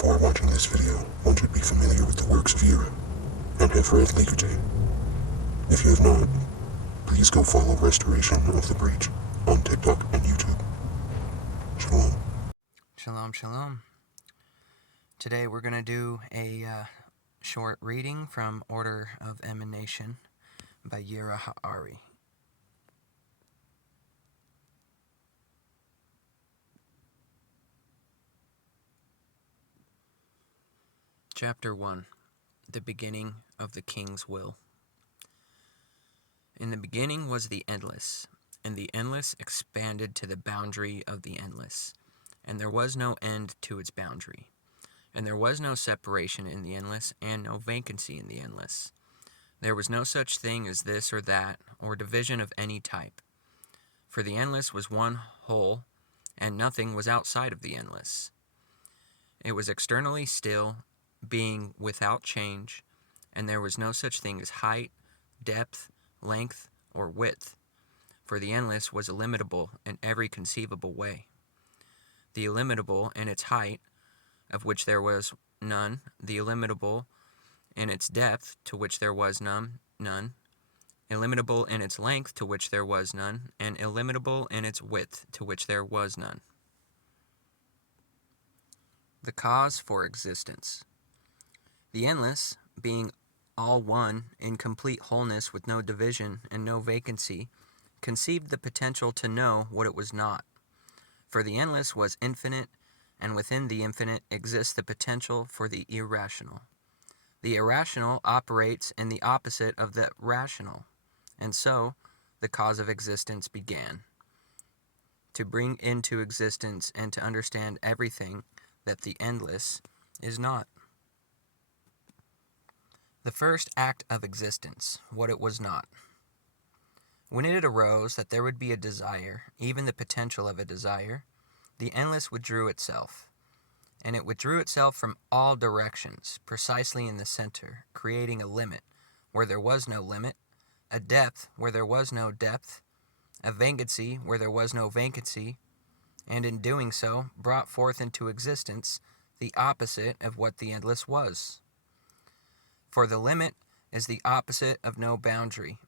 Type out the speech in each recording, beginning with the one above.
Before watching this video, one should be familiar with the works of Yireh and have read Likute. If you have not, please go follow Restoration of the Breach on TikTok and YouTube. Shalom. Shalom, shalom. Today we're going to do a short reading from Order of Emanation by Yireh. Chapter 1. The Beginning of the King's Will. In the beginning was the Endless, and the Endless expanded to the boundary of the Endless, and there was no end to its boundary. And there was no separation in the Endless, and no vacancy in the Endless. There was no such thing as this or that, or division of any type. For the Endless was one whole, and nothing was outside of the Endless. It was externally still, being without change, and there was no such thing as height, depth, length, or width, for the Endless was illimitable in every conceivable way. The illimitable in its height, of which there was none, the illimitable in its depth, to which there was none, illimitable in its length, to which there was none, and illimitable in its width, to which there was none. The cause for existence. The Endless, being all one, in complete wholeness with no division and no vacancy, conceived the potential to know what it was not. For the Endless was infinite, and within the infinite exists the potential for the irrational. The irrational operates in the opposite of the rational, and so the cause of existence began. To bring into existence and to understand everything that the Endless is not. The first act of existence, what it was not. When it arose that there would be a desire, even the potential of a desire, the Endless withdrew itself. And it withdrew itself from all directions, precisely in the center, creating a limit where there was no limit, a depth where there was no depth, a vacancy where there was no vacancy, and in doing so brought forth into existence the opposite of what the Endless was. For the limit is the opposite of no boundary,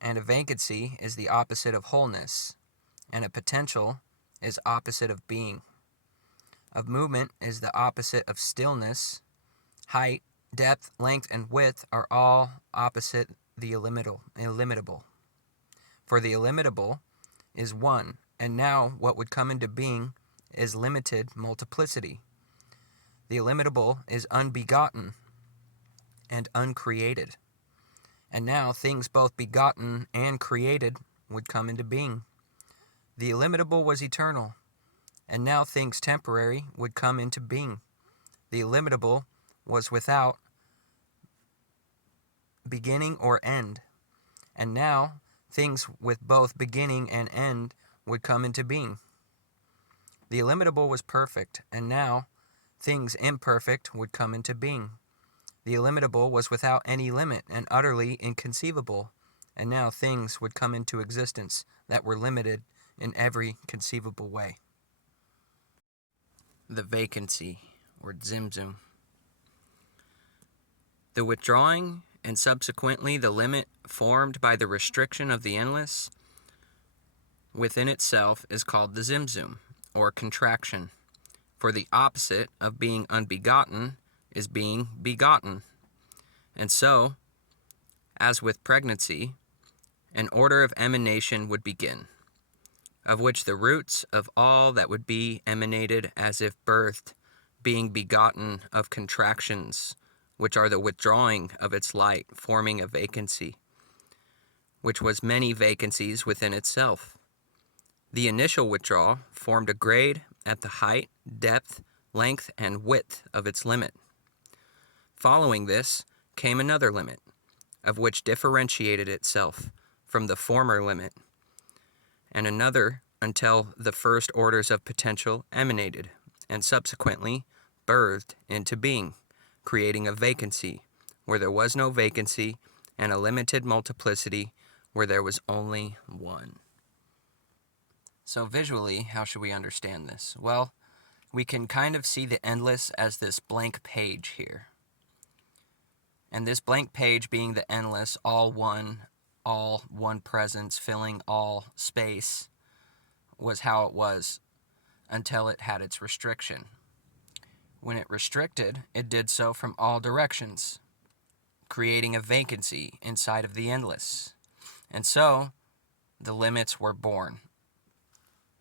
and a vacancy is the opposite of wholeness, and a potential is opposite of being. Of movement is the opposite of stillness. Height, depth, length, and width are all opposite the illimitable. For the illimitable is one, and now what would come into being is limited multiplicity. The illimitable is unbegotten and uncreated. And now things both begotten and created would come into being. The illimitable was eternal, and now things temporary would come into being. The illimitable was without beginning or end, and now things with both beginning and end would come into being. The illimitable was perfect, and now things imperfect would come into being. The illimitable was without any limit and utterly inconceivable, and now things would come into existence that were limited in every conceivable way. The vacancy, or tzimtzum. The withdrawing, and subsequently the limit formed by the restriction of the Endless within itself is called the tzimtzum, or contraction. For the opposite of being unbegotten is being begotten. And so, as with pregnancy, an order of emanation would begin, of which the roots of all that would be emanated as if birthed, being begotten of contractions, which are the withdrawing of its light, forming a vacancy, which was many vacancies within itself. The initial withdrawal formed a grade at the height, depth, length, and width of its limit. Following this came another limit, of which differentiated itself from the former limit, and another until the first orders of potential emanated, and subsequently birthed into being, creating a vacancy where there was no vacancy, and a limited multiplicity where there was only one. So visually, how should we understand this? Well, we can kind of see the endless as this blank page here. And this blank page being the endless, all one presence, filling all space, was how it was until it had its restriction. When it restricted, it did so from all directions, creating a vacancy inside of the endless. And so, the limits were born.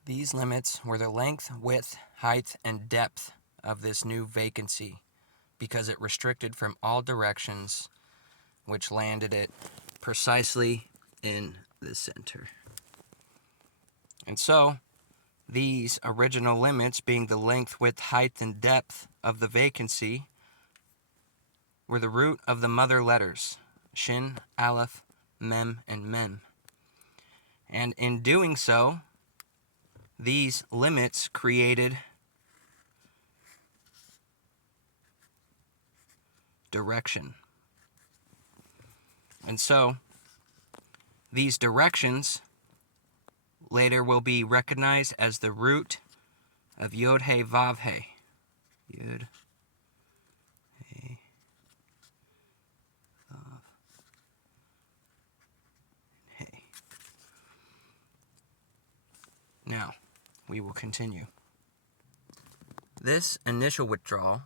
These limits were the length, width, height, and depth of this new vacancy, because it restricted from all directions, which landed it precisely in the center. And so, these original limits, being the length, width, height, and depth of the vacancy, were the root of the mother letters, Shin, Aleph, Mem, and Mem. And in doing so, these limits created direction. And so, these directions later will be recognized as the root of Yod He Vav He. Yod He Vav He. Now, we will continue. This initial withdrawal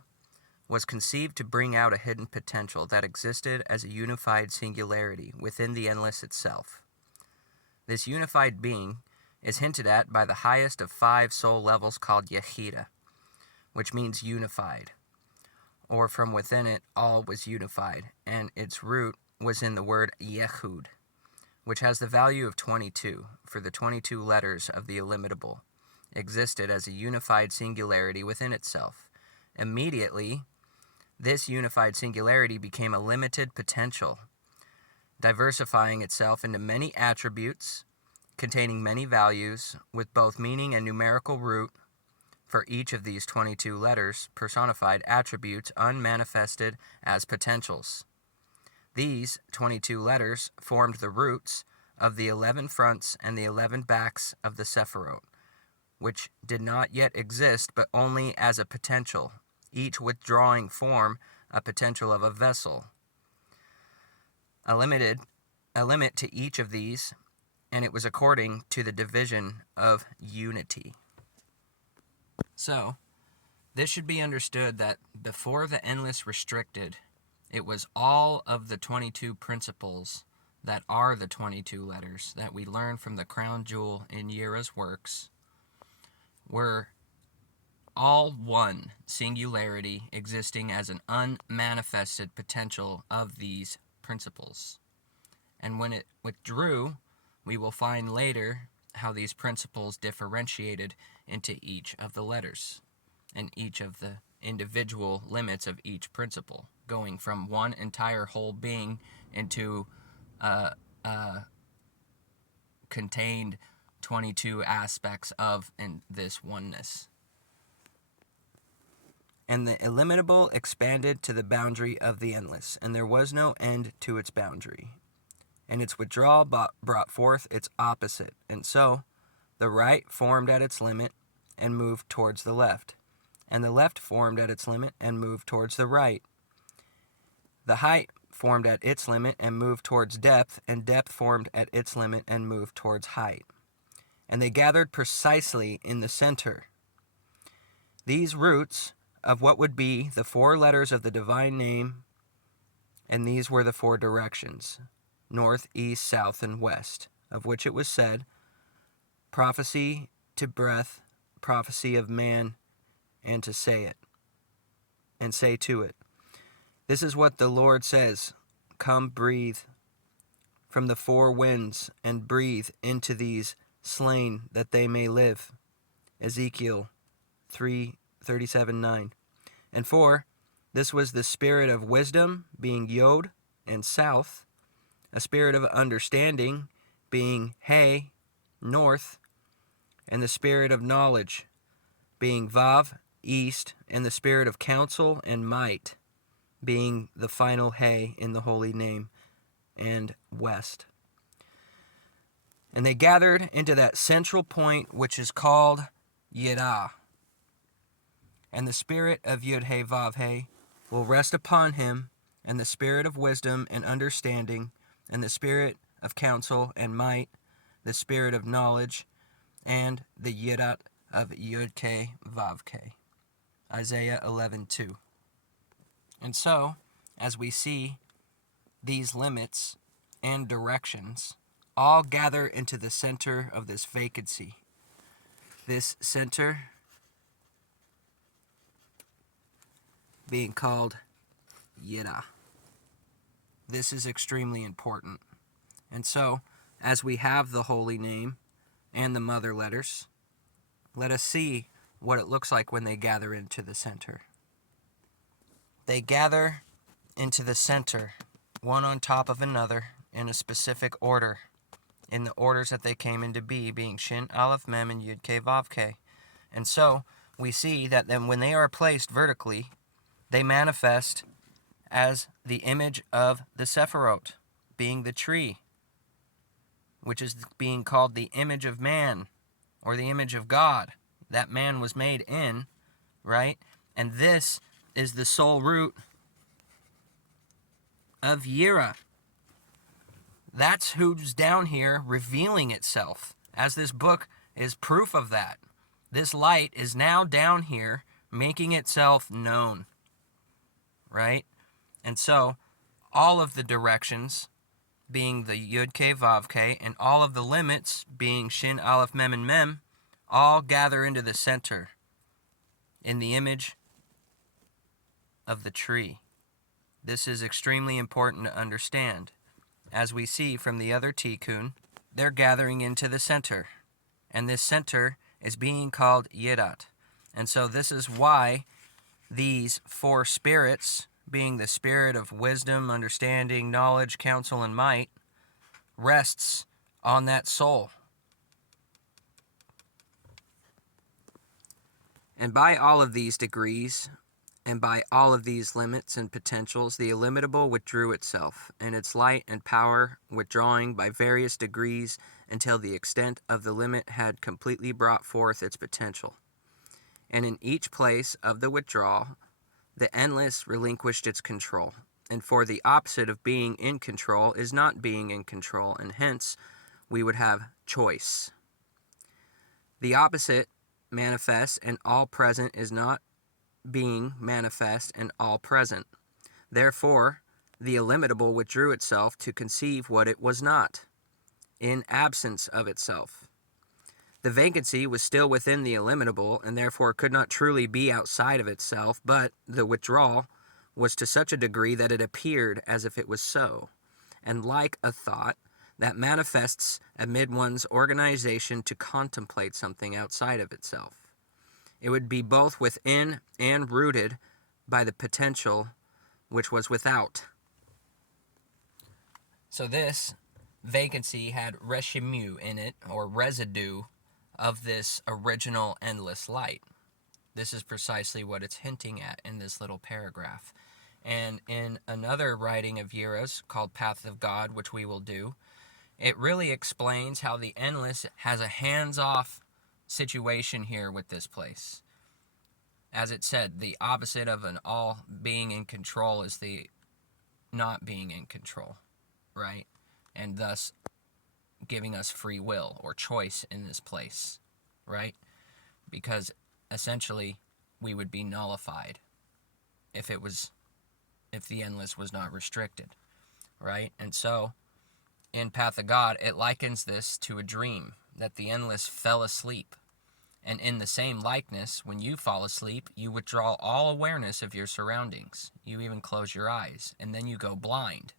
was conceived to bring out a hidden potential that existed as a unified singularity within the endless itself. This unified being is hinted at by the highest of 5 soul levels called Yechida, which means unified, or from within it all was unified, and its root was in the word Yehud, which has the value of 22, for the 22 letters of the illimitable existed as a unified singularity within itself. Immediately, this unified singularity became a limited potential, diversifying itself into many attributes, containing many values, with both meaning and numerical root for each of these 22 letters, personified attributes unmanifested as potentials. These 22 letters formed the roots of the 11 fronts and the 11 backs of the Sephirot, which did not yet exist but only as a potential, each withdrawing form a potential of a vessel. A limit to each of these, and it was according to the division of unity. So, this should be understood that before the endless restricted, it was all of the 22 principles that are the 22 letters that we learn from the crown jewel in Yira's works, were all one singularity existing as an unmanifested potential of these principles. And when it withdrew, we will find later how these principles differentiated into each of the letters and each of the individual limits of each principle, going from one entire whole being into contained 22 aspects of this oneness. And the illimitable expanded to the boundary of the endless, and there was no end to its boundary. And its withdrawal brought forth its opposite, and so the right formed at its limit and moved towards the left, and the left formed at its limit and moved towards the right. The height formed at its limit and moved towards depth, and depth formed at its limit and moved towards height. And they gathered precisely in the center. These roots of what would be the 4 letters of the divine name, and these were the 4 directions, north, east, south, and west, of which it was said, prophecy to breath, prophecy of man, and to say it, and say to it. This is what the Lord says, come breathe from the 4 winds, and breathe into these slain that they may live. Ezekiel 3:37-9. And 4, this was the spirit of wisdom, being Yod and south, a spirit of understanding, being He, north, and the spirit of knowledge, being Vav, east, and the spirit of counsel and might, being the final He in the holy name, and west. And they gathered into that central point which is called Yirah. And the spirit of Yud-He Vav-He will rest upon him, and the spirit of wisdom and understanding, and the spirit of counsel and might, the spirit of knowledge, and the Yirat of Yud-Ke Vav-Ke. Isaiah 11:2. And so, as we see these limits and directions all gather into the center of this vacancy, this center being called Yirah. This is extremely important. And so, as we have the holy name and the mother letters, let us see what it looks like when they gather into the center. They gather into the center, one on top of another, in a specific order, in the orders that they came into being Shin, Aleph, Mem, and Yud, Ke, Vav, Ke. And so, we see that then when they are placed vertically, they manifest as the image of the Sephirot, being the tree, which is being called the image of man, or the image of God, that man was made in, right? And this is the soul root of Yirah. That's who's down here revealing itself, as this book is proof of that. This light is now down here making itself known, right? And so, all of the directions being the Yud, Ke, Vav, Ke, and all of the limits being Shin, Aleph, Mem, and Mem, all gather into the center in the image of the tree. This is extremely important to understand. As we see from the other tikkun, they're gathering into the center, and this center is being called Yirat. And so this is why these four spirits, being the spirit of wisdom, understanding, knowledge, counsel, and might, rests on that soul. And by all of these degrees, and by all of these limits and potentials, the illimitable withdrew itself, and its light and power withdrawing by various degrees until the extent of the limit had completely brought forth its potential. And in each place of the withdrawal, the endless relinquished its control. And for the opposite of being in control is not being in control, and hence we would have choice. The opposite manifest and all present is not being manifest and all present. Therefore, the illimitable withdrew itself to conceive what it was not, in absence of itself. The vacancy was still within the illimitable, and therefore could not truly be outside of itself, but the withdrawal was to such a degree that it appeared as if it was so, and like a thought that manifests amid one's organization to contemplate something outside of itself. It would be both within and rooted by the potential which was without. So this vacancy had reshimu in it, or residue, of this original endless light. This is precisely what it's hinting at in this little paragraph. And in another writing of Yirah's called Path of God, which we will do, it really explains how the endless has a hands-off situation here with this place. As it said, the opposite of an all being in control is the not being in control, right? And thus giving us free will or choice in this place, right? Because essentially we would be nullified if the endless was not restricted, right? And so in Path of God, it likens this to a dream, that the endless fell asleep. And in the same likeness, when you fall asleep, you withdraw all awareness of your surroundings. You even close your eyes, and then you go blind.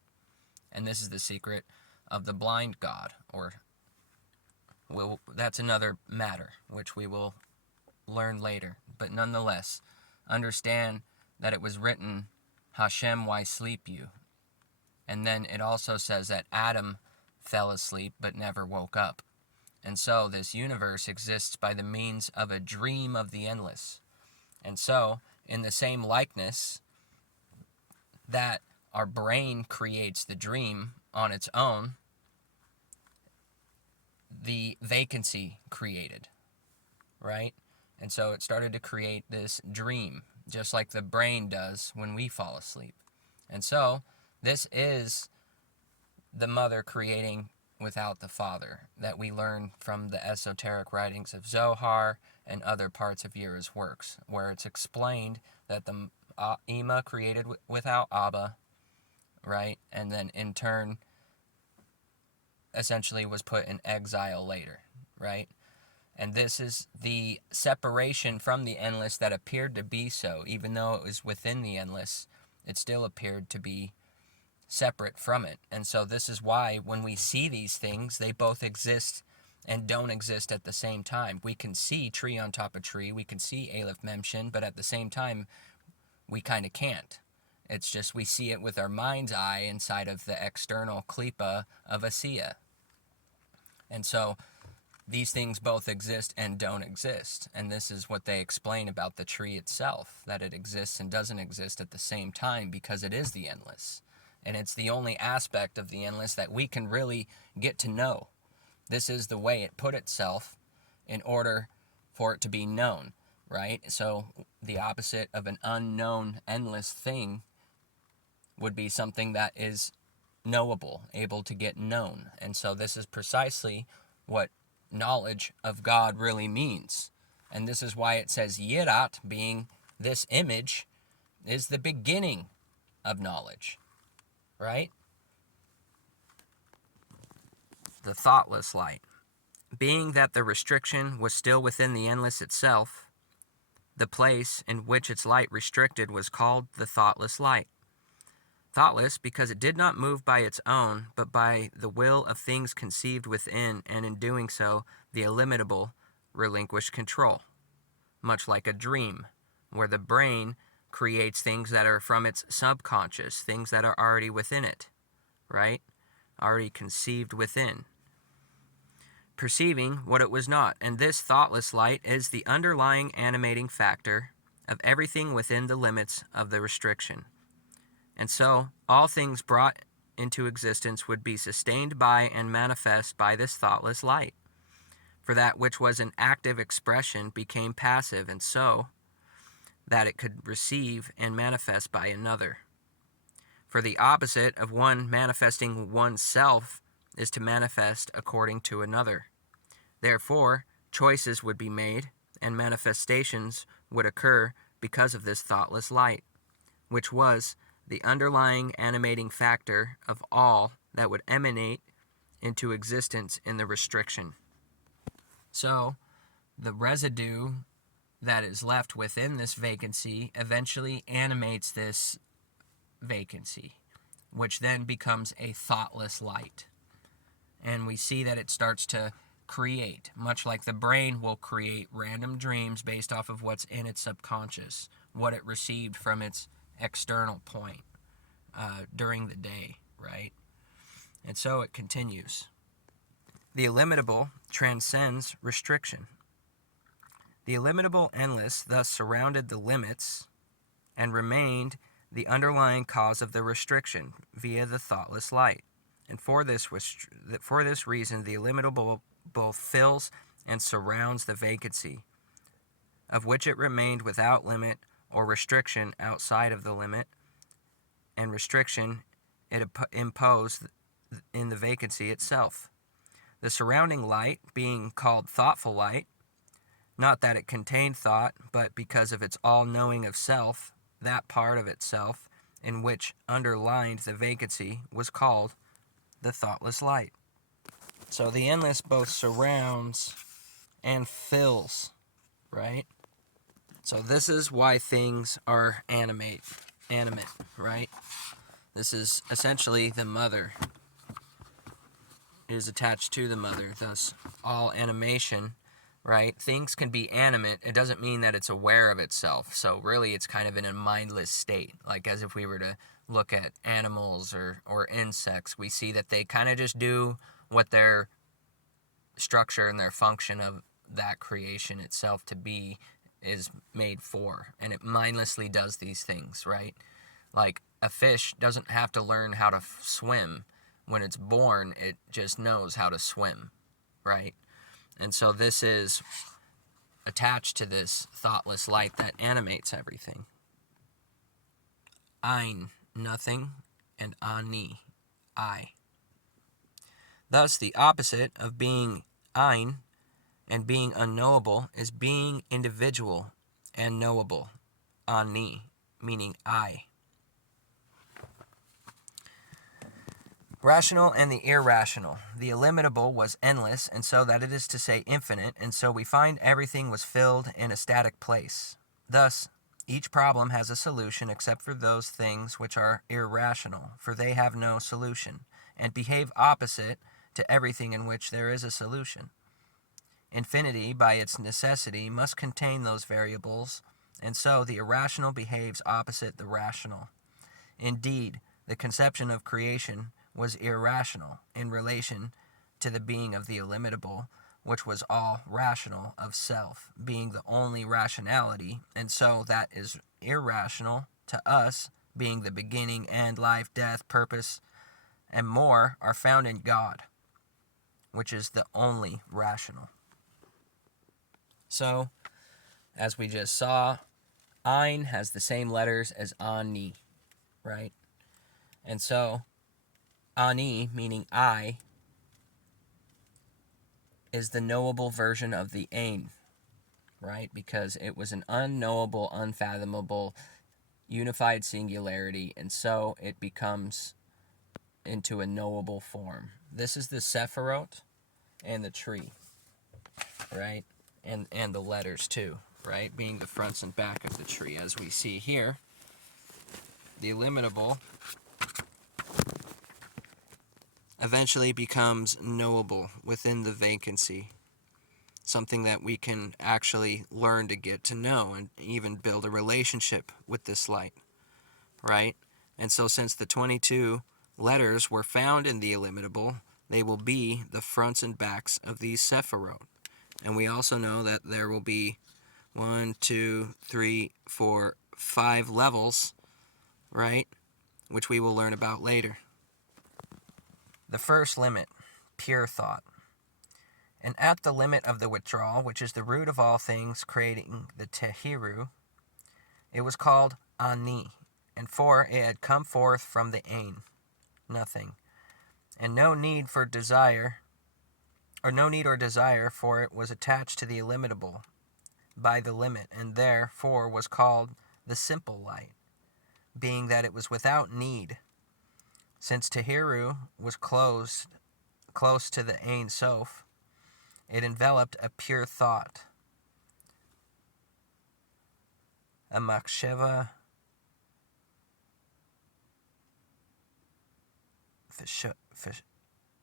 And this is the secret of the blind God, or that's another matter, which we will learn later. But nonetheless, understand that it was written, Hashem, why sleep you? And then it also says that Adam fell asleep but never woke up. And so this universe exists by the means of a dream of the endless. And so, in the same likeness that our brain creates the dream on its own, the vacancy created, right? And so it started to create this dream, just like the brain does when we fall asleep. And so this is the mother creating without the father that we learn from the esoteric writings of Zohar and other parts of Yira's works, where it's explained that the Ima created without Abba, right? And then in turn essentially was put in exile later, right? And this is the separation from the endless that appeared to be so. Even though it was within the endless, it still appeared to be separate from it. And so this is why when we see these things, they both exist and don't exist at the same time. We can see tree on top of tree, we can see Aleph Memshin, but at the same time, we kind of can't. It's just we see it with our mind's eye inside of the external klipa of Asiya. And so these things both exist and don't exist. And this is what they explain about the tree itself, that it exists and doesn't exist at the same time because it is the endless. And it's the only aspect of the endless that we can really get to know. This is the way it put itself in order for it to be known, right? So the opposite of an unknown, endless thing would be something that is knowable, able to get known. And so this is precisely what knowledge of God really means. And this is why it says Yirat, being this image, is the beginning of knowledge, right? The thoughtless light. Being that the restriction was still within the endless itself, the place in which its light restricted was called the thoughtless light. Thoughtless because it did not move by its own, but by the will of things conceived within, and in doing so, the illimitable relinquished control. Much like a dream, where the brain creates things that are from its subconscious, things that are already within it, right? Already conceived within. Perceiving what it was not, and this thoughtless light is the underlying animating factor of everything within the limits of the restriction. And so, all things brought into existence would be sustained by and manifest by this thoughtless light. For that which was an active expression became passive, and so that it could receive and manifest by another. For the opposite of one manifesting oneself is to manifest according to another. Therefore, choices would be made, and manifestations would occur because of this thoughtless light, which was the underlying animating factor of all that would emanate into existence in the restriction. So, the residue that is left within this vacancy eventually animates this vacancy, which then becomes a thoughtless light. And we see that it starts to create, much like the brain will create random dreams based off of what's in its subconscious, what it received from its external point during the day, right? And so it continues. The illimitable transcends restriction. The illimitable endless thus surrounded the limits and remained the underlying cause of the restriction via the thoughtless light. And for this reason, the illimitable both fills and surrounds the vacancy, of which it remained without limit or restriction outside of the limit, and restriction it imposed in the vacancy itself. The surrounding light being called thoughtful light, not that it contained thought, but because of its all-knowing of self, that part of itself in which underlined the vacancy was called the thoughtless light. So the endless both surrounds and fills, right? So this is why things are animate, right? This is essentially the mother. It is attached to the mother, thus all animation, right? Things can be animate. It doesn't mean that it's aware of itself. So really it's kind of in a mindless state, like as if we were to look at animals or insects. We see that they kind of just do what their structure and their function of that creation itself to be is made for. And it mindlessly does these things, right? Like a fish doesn't have to learn how to swim. When it's born, it just knows how to swim, right? And so this is attached to this thoughtless light that animates everything. Ein, nothing, and ani, I. Thus, the opposite of being ein and being unknowable is being individual and knowable, ani, meaning I. Rational and the irrational. The illimitable was endless, and so that it is to say infinite, and so we find everything was filled in a static place. Thus, each problem has a solution except for those things which are irrational, for they have no solution, and behave opposite to everything in which there is a solution. Infinity, by its necessity, must contain those variables, and so the irrational behaves opposite the rational. Indeed, the conception of creation was irrational in relation to the being of the illimitable, which was all rational of self, being the only rationality, and so that is irrational to us, being the beginning, end, life, death, purpose, and more, are found in God, which is the only rational. So, as we just saw, Ein has the same letters as Ani, right? And so, Ani, meaning I, is the knowable version of the Ein, right? Because it was an unknowable, unfathomable, unified singularity, and so it becomes into a knowable form. This is the Sephiroth and the tree, right? And the letters too, right? Being the fronts and back of the tree, as we see here. The illimitable eventually becomes knowable within the vacancy, something that we can actually learn to get to know and even build a relationship with this light, right? And so since the 22 letters were found in the illimitable, they will be the fronts and backs of these Sephiroth. And we also know that there will be 1, 2, 3, 4, 5 levels, right? Which we will learn about later. The first limit, pure thought. And at the limit of the withdrawal, which is the root of all things, creating the tehiru, it was called ani, and for it had come forth from the ein, nothing, and no need or desire, for it was attached to the illimitable by the limit, and therefore was called the simple light, being that it was without need. Since Tehiru was close to the Ein Sof, it enveloped a pure thought, a maksheva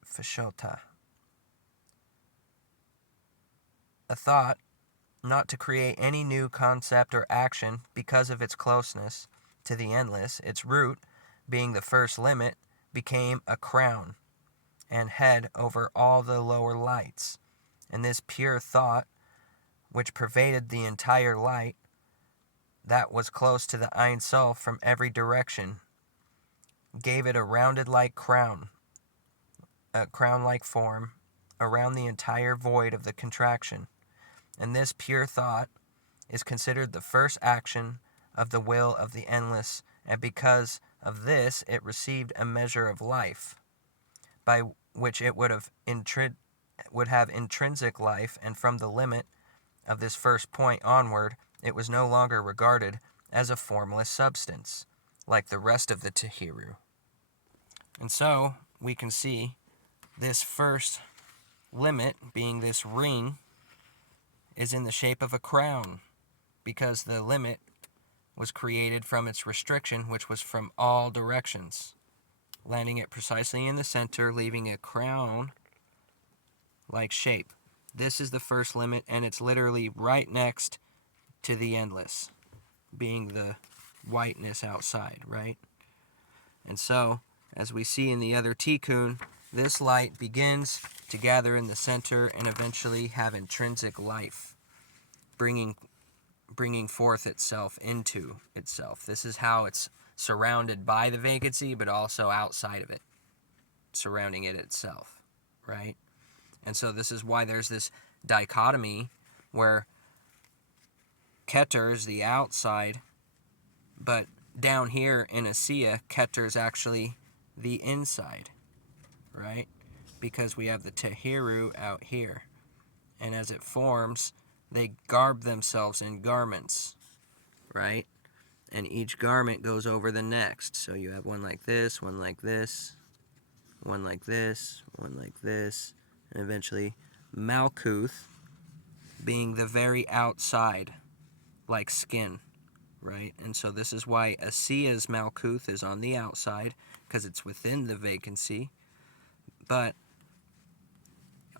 fishota, a thought not to create any new concept or action because of its closeness to the endless. Its root, being the first limit, became a crown and head over all the lower lights. And this pure thought, which pervaded the entire light, that was close to the Ein Sof from every direction, gave it a rounded-like crown, a crown-like form, around the entire void of the contraction. And this pure thought is considered the first action of the will of the endless, and because of this it received a measure of life, by which it would have intrinsic life, and from the limit of this first point onward, it was no longer regarded as a formless substance, like the rest of the Tehiru. And so, we can see this first limit, being this ring, is in the shape of a crown, because the limit was created from its restriction, which was from all directions, landing it precisely in the center, leaving a crown-like shape. This is the first limit, and it's literally right next to the endless, being the whiteness outside, right? And so, as we see in the other tikkun, this light begins to gather in the center and eventually have intrinsic life, bringing forth itself into itself. This is how it's surrounded by the vacancy, but also outside of it, surrounding it itself, right? And so this is why there's this dichotomy where Keter is the outside, but down here in Asiya, Keter is actually the inside, right? Because we have the Tehiru out here. And as it forms, they garb themselves in garments, right? And each garment goes over the next. So you have one like this, one like this, one like this, one like this, and eventually Malkuth being the very outside, like skin, right? And so this is why Asiya's Malkuth is on the outside, because it's within the vacancy. But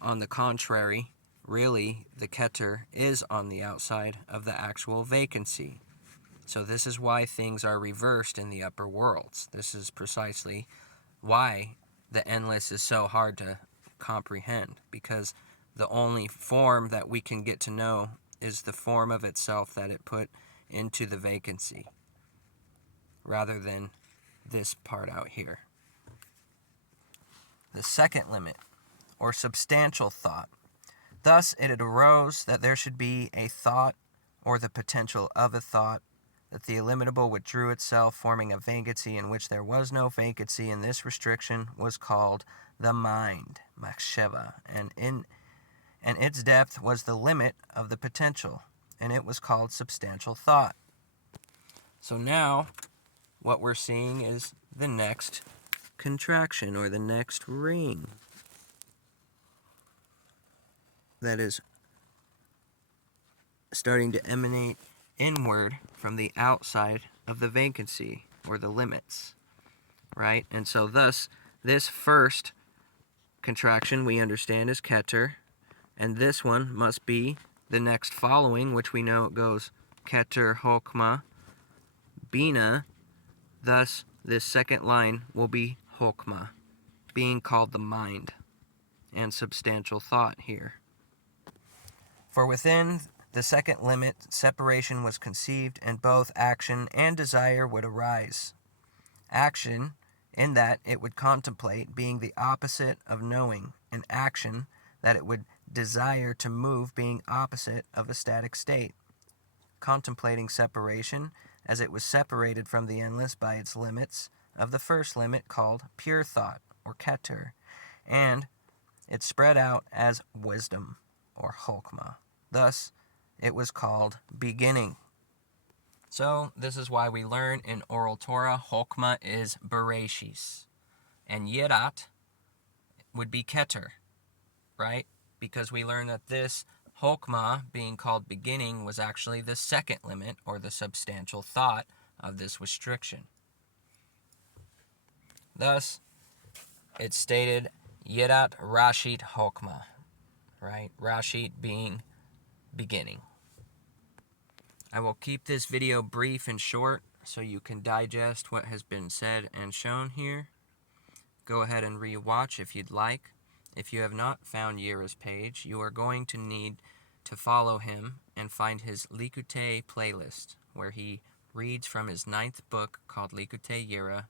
on the contrary, really, the Keter is on the outside of the actual vacancy. So this is why things are reversed in the upper worlds. This is precisely why the endless is so hard to comprehend, because the only form that we can get to know is the form of itself that it put into the vacancy, rather than this part out here. The second limit, or substantial thought. Thus it arose that there should be a thought, or the potential of a thought, that the illimitable withdrew itself, forming a vacancy in which there was no vacancy, and this restriction was called the mind, machshava, and its depth was the limit of the potential, and it was called substantial thought. So now, what we're seeing is the next contraction, or the next ring, that is starting to emanate inward from the outside of the vacancy, or the limits, right? And so thus, this first contraction we understand is Keter, and this one must be the next following, which we know it goes Keter, Hokmah, Bina. Thus, this second line will be Hokmah, being called the mind, and substantial thought here. For within the second limit, separation was conceived, and both action and desire would arise. Action, in that it would contemplate, being the opposite of knowing, and action, that it would desire to move, being opposite of a static state. Contemplating separation, as it was separated from the endless by its limits, of the first limit called pure thought, or Keter, and it spread out as wisdom, or Hokmah. Thus, it was called beginning. So, this is why we learn in Oral Torah, Hokmah is Bereshis, and Yirat would be Keter, right? Because we learn that this Hokmah, being called beginning, was actually the second limit, or the substantial thought, of this restriction. Thus, it's stated Yirat Rashit Hokmah, right? Rashit being beginning. I will keep this video brief and short so you can digest what has been said and shown here. Go ahead and re-watch if you'd like. If you have not found Yira's page, you are going to need to follow him and find his Likutei playlist, where he reads from his 9th book called Likutei Yira,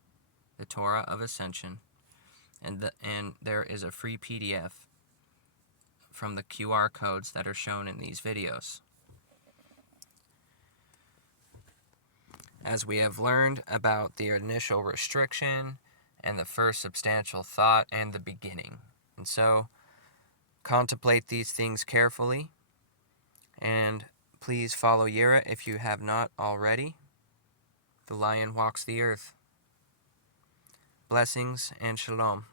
the Torah of Ascension, and there is a free PDF from the QR codes that are shown in these videos. As we have learned about the initial restriction and the first substantial thought and the beginning. And so, contemplate these things carefully, and please follow Yira if you have not already. The lion walks the earth. Blessings and shalom.